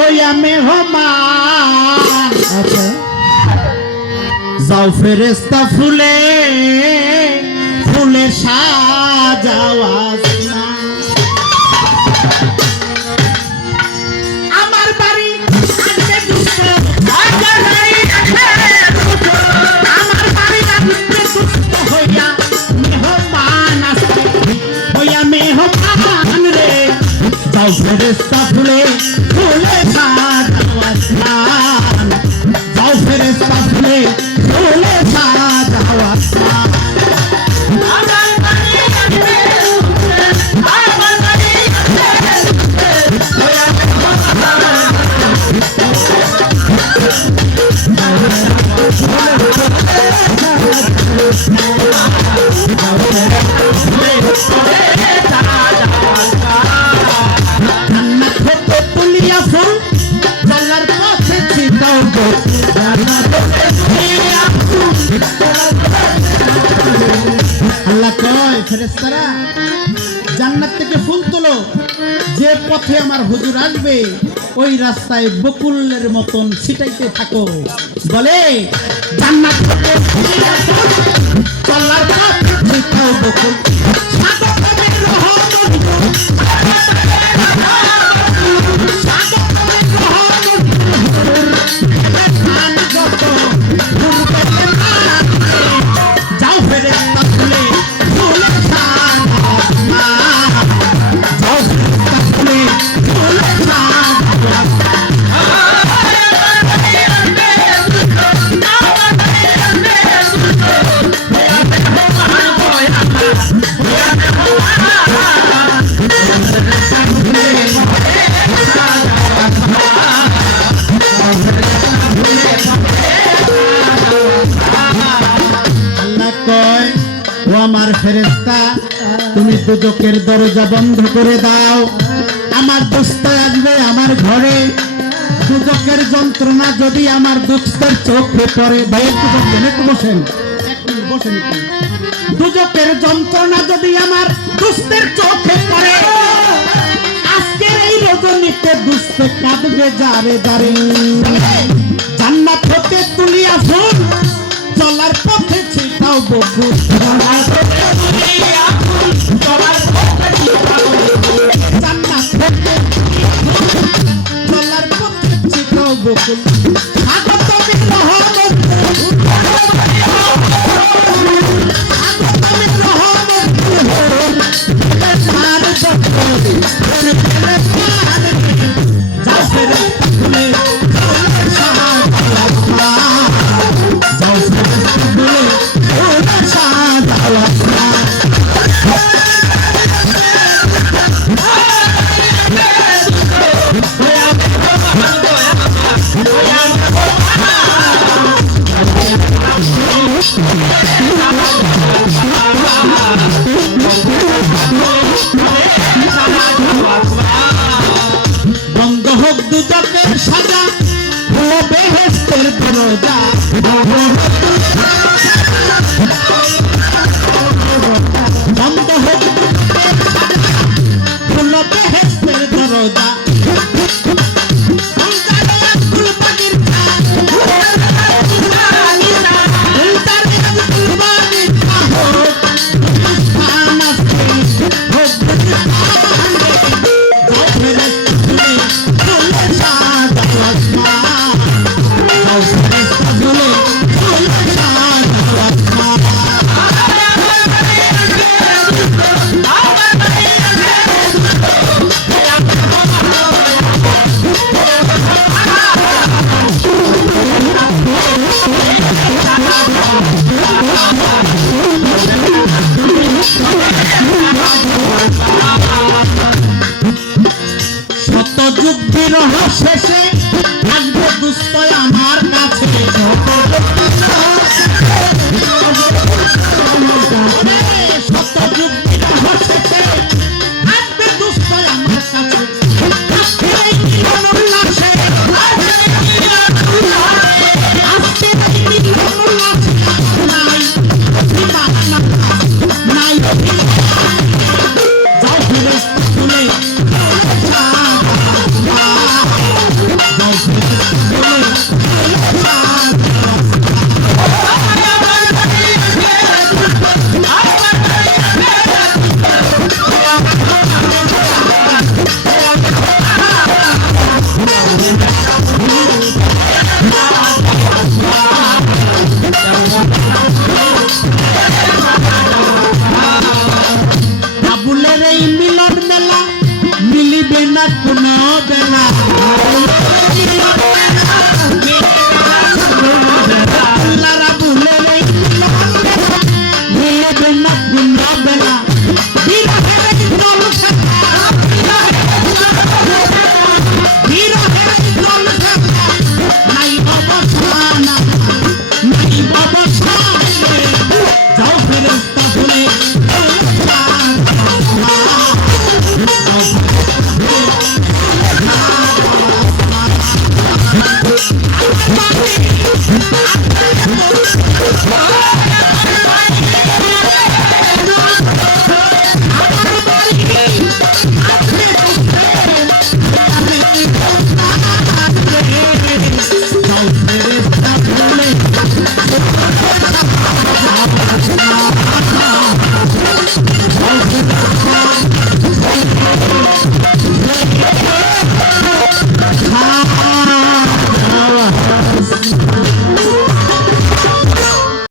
হইয়া মেহমান। আচ্ছা যাও ফেরেশতা ফুলে ফুলে সাজাও আসমান। আমার বাড়ি আসবে দুষ্ট, আমার বাড়ি আসবে দুষ্ট হইয়া মেহমান আসবে হইয়া মেহমান রে। যাও ফেরেশতা ফুলে ফুলে সাজাও আসমান। যাও ফেরেশতা ফুলে ফুলে সাজাও আসমান। জান্নাত হতে তুলিয়া ফুল চলার পথে ছিটাও গো। আল্লাহ কয় ফেরেশতারা জান্নাত থেকে ফুল তোলো, যে পথে আমার হুজুর আসবে ওই রাস্তায় বকুলের মতন ছিটাইতে থাকো। বলে জান্নাত থেকে তুলিয়া ফুল চলার পথে ছিটাও বকুল। সাধকের রহমত যাও ফেরেশতা ফুলে ফুলে সাজাও আসমান। যাও ফেরেশতা ফুলে ফুলে সাজাও আসমান। আল্লাহ কয় ও আমার ফেরেশতা তুমি দুজকের দরজা বন্ধ করে দাও। আমার দোস্ত আসবে আমার ঘরে। দুজকের যন্ত্রণা যদি আমার দোস্তের চোখে পড়ে, ভাই একটু বসেন একটু বসেন একটু বসেন একটু। দুজকের যন্ত্রণা যদি আমার দোস্তের চোখে পড়ে, আজকের এই রজনীতে দুস্তে কাঁদবে যারে যারে। জান্নাত হতে তুলিয়া ফুল চলার পথে ছিটাও বকুল। জান্নাত হতে তুলিয়া ফুল চলার পথে ছিটাও বকুল। জান্নাত হতে চলার পথে ছিটাও বকুল। স্বাগত বিগ্রহ যাও ফেরেশতা ফুলে ফুলে সাজাও আসমান। যাও ফেরেশতা ফুলে ফুলে সাজাও আসমান। বন্ধ হোক দুজকের সাজা হলো বেহেশতের দরজা। বন্ধ হোক দুজকের সাজা হলো বেহেশতের দরজা। শত যুগ বিরহ শেষে আসবে দুস্ত আমার কাছে। শত যুগ বিরহ শেষে আসবে দুস্ত আমার কাছে। যাও ফেরেশতা ফুলে না কোনো বেলা আল্লাহ রাবুলের এই মিলবে না কোনো বেলা বিরহের এই জলছায়া বিরহের এই জলছায়া নাই অবসানা নাই অবসান যাও ফেরেশতা বলে Ah